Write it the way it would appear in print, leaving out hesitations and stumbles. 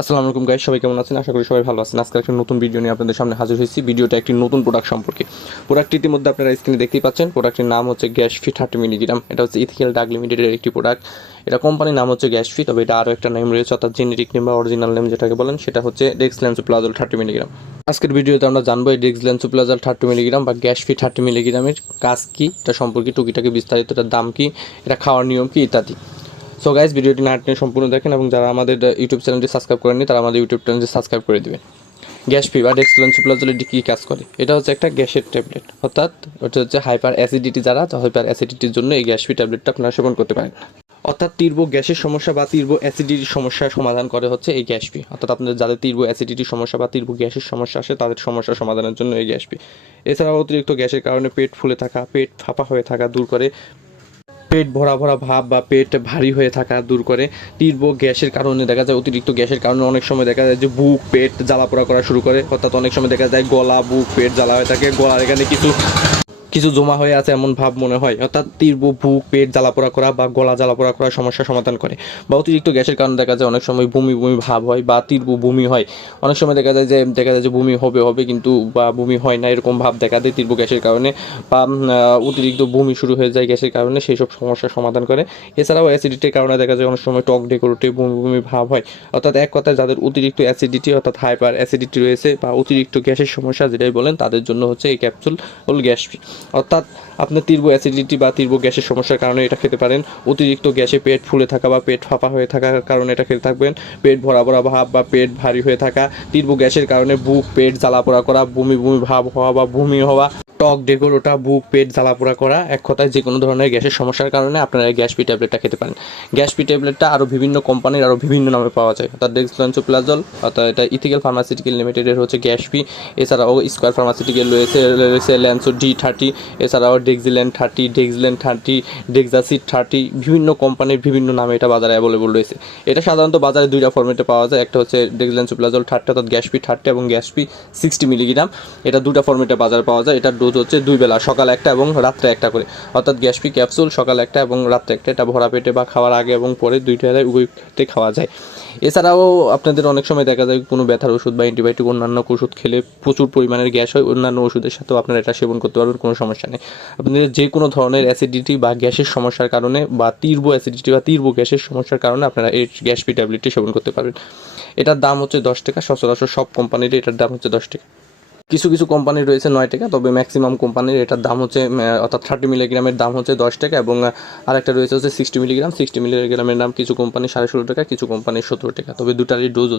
আসসালামু আলাইকুম গাইস, সবাই কেমন আছেন? আশা করি সবাই ভালো আছেন। আজকে একটা নতুন ভিডিও নিয়ে আপনাদের সামনে হাজির হয়েছি। ভিডিওটা একটি নতুন প্রোডাক্ট সম্পর্কে। প্রোডাক্টটির মধ্যে আপনারা স্ক্রিনে দেখতেই পাচ্ছেন, প্রোডাক্টের নাম হচ্ছে গ্যাসফি 30 মিলিগ্রাম। এটা হচ্ছে ইথিক্যাল ডাক লিমিটেডের একটি প্রোডাক্ট। এটা কোম্পানির নাম হচ্ছে গ্যাসফি, তবে এটা আরও একটা নেম রয়েছে, অর্থাৎ জেনেরিক নেম বা অরিজিনাল নেম যেটাকে বলেন সেটা হচ্ছে ডেক্সল্যান্সোপ্লাজল 30 মিলিগ্রাম। আজকের ভিডিওতে আমরা জানবো এই ডেক্সল্যান্সোপ্লাজল 30 মিলিগ্রাম বা গ্যাসফি 30 মিলিগ্রামের কাজ কী, এটা সম্পর্কে টুকিটাকি বিস্তারিত, এটার দাম কী, এটা খাওয়ার নিয়ম কী ইত্যাদি। সো গাইস, ভিডিওটি না টেনে সম্পূর্ণ দেখেন এবং যারা আমাদের ইউটিউব চ্যানেলটি সাবস্ক্রাইব করেননি তারা আমাদের ইউটিউব চ্যানেলটি সাবস্ক্রাইব করে দেবেন। গ্যাসফি বা ডেক্সল্যান্সোপ্লাজল এটি কী কাজ করে? এটা হচ্ছে একটা গ্যাসের ট্যাবলেট, অর্থাৎ ওটা হচ্ছে হাইপার অ্যাসিডিটি, যারা হাইপার অ্যাসিডিটির জন্য এই গ্যাসফি ট্যাবলেটটা আপনারা সেবন করতে পারেন। অর্থাৎ তীব্র গ্যাসের সমস্যা বা তীব্র অ্যাসিডিটির সমস্যার সমাধান করে হচ্ছে এই গ্যাসপি। অর্থাৎ আপনাদের যাদের তীব্র অ্যাসিডিটির সমস্যা বা তীব্র গ্যাসের সমস্যা আসে তাদের সমস্যার সমাধানের জন্য এই গ্যাসপি। এছাড়াও অতিরিক্ত গ্যাসের কারণে পেট ফুলে থাকা, পেট ফাঁপা হয়ে থাকা দূর করে, পেট ভরা ভরা ভাব বা পেট ভারী হয়ে থাকা দূর করে। তীব্র গ্যাসের কারণে দেখা যায়, অতিরিক্ত গ্যাসের কারণে অনেক সময় দেখা যায় যে বুক পেট জ্বালাপোড়া করা শুরু করে, অর্থাৎ অনেক সময় দেখা যায় গলা বুক পেট জ্বালা হয়ে থাকে, গলার এখানে কিছু কিছু জমা হয়ে আছে এমন ভাব মনে হয়, অর্থাৎ তীব্র বুক পেট জ্বালাপোড়া করা বা গলা জ্বালাপোড়া করার সমস্যার সমাধান করে। বা অতিরিক্ত গ্যাসের কারণে দেখা যায় অনেক সময় বমি বমি ভাব হয় বা তীব্র বমি হয়। অনেক সময় দেখা যায় যে বমি হবে কিন্তু বা বমি হয় না, এরকম ভাব দেখা দেয় তীব্র গ্যাসের কারণে। বা অতিরিক্ত বমি শুরু হয়ে যায় গ্যাসের কারণে, সেই সব সমস্যার সমাধান করে। এছাড়াও অ্যাসিডিটির কারণে দেখা যায় অনেক সময় টক ডেকে ওঠে, বমি বমি ভাব হয়। অর্থাৎ এক কথায় যাদের অতিরিক্ত অ্যাসিডিটি অর্থাৎ হাইপার অ্যাসিডিটি রয়েছে বা অতিরিক্ত গ্যাসের সমস্যা যেটাই বলেন, তাদের জন্য হচ্ছে এই ক্যাপসুল গ্যাসফি। অর্থাৎ আপনার তীব্র অ্যাসিডিটি বা তীব্র গ্যাসের সমস্যার কারণে এটা খেতে পারেন। অতিরিক্ত গ্যাসে পেট ফুলে থাকা বা পেট ফাঁপা হয়ে থাকার কারণে এটা খেতে থাকবেন। পেট ভরা ভরা ভাব বা পেট ভারী হয়ে থাকা, তীব্র গ্যাসের কারণে বুক পেট জ্বালাপোড়া করা, বমি বমি ভাব হওয়া বা বমি হওয়া, টক ডেকোর ওটা বুক পেট জ্বালাপোড়া করা, এক কথায় যে কোনো ধরনের গ্যাসের সমস্যার কারণে আপনারা এই গ্যাসপি ট্যাবলেটটা খেতে পারেন। গ্যাসপি ট্যাবলেটটা আরও বিভিন্ন কোম্পানির আরও বিভিন্ন নামে পাওয়া যায়, অর্থাৎ ডেক্সল্যান্সোপ্লাজল, অর্থাৎ এটা ইথিক্যাল ফার্মাসিউটিক্যাল লিমিটেডের হচ্ছে গ্যাসপি। এছাড়াও স্কোয়ার ফার্মাসিউটিক্যাল রয়েছে ল্যান্সো D30, এছাড়াও ডেক্সিল্যান্ড 30, ডেক্সিল্যান্ড 30, ডেক্সাসিড 30, বিভিন্ন কোম্পানির বিভিন্ন নামে এটা বাজারে অ্যাভেলেবল রয়েছে। এটা সাধারণত বাজারে দুইটা ফর্মেটে পাওয়া যায়, একটা হচ্ছে ডেক্সল্যান্সোপ্লাজল 30 অর্থাৎ গ্যাসপি 30 এবং গ্যাসপি 60 মিলিগ্রাম। এটা দুটা ফর্মেটে বাজারে পাওয়া যায়। এটার ডোজ হচ্ছে দুই বেলা, সকাল একটা এবং রাত্রে একটা করে, অর্থাৎ গ্যাসপি ক্যাপসুল সকাল একটা এবং রাত্রে একটা। এটা ভরা পেটে বা খাওয়ার আগে এবং পরে দুইটায় উভয়তে খাওয়া যায়। এছাড়াও আপনাদের অনেক সময় দেখা যায় কোনো ব্যথার ওষুধ বা অ্যান্টিবায়োটিক অন্যান্য ওষুধ খেলে প্রচুর পরিমাণের গ্যাস হয়, অন্যান্য ওষুধের সাথেও আপনারা এটা সেবন করতে পারবেন, কোনো সমস্যা নেই। আপনাদের যে কোনো ধরনের অ্যাসিডিটি বা গ্যাসের সমস্যার কারণে বা তীব্র অ্যাসিডিটি বা তীব্র গ্যাসের সমস্যার কারণে আপনারা এই গ্যাসপি ট্যাবলেটটি সেবন করতে পারবেন। এটার দাম হচ্ছে 10 টাকা, সচরাচর সব কোম্পানির এটার দাম হচ্ছে 10 টাকা। কিছু কিছু কোম্পানি রয়েছে 9 টাকা, তবে ম্যাক্সিমাম কোম্পানির এটার দাম হচ্ছে অর্থাৎ 30 মিলিগ্রামের দাম হচ্ছে 10 টাকা। এবং আরেকটা রয়েছে হচ্ছে 60 মিলিগ্রামের দাম কিছু কোম্পানি 16.5 টাকা, কিছু কোম্পানি 17 টাকা, তবে দুটারই ডোজ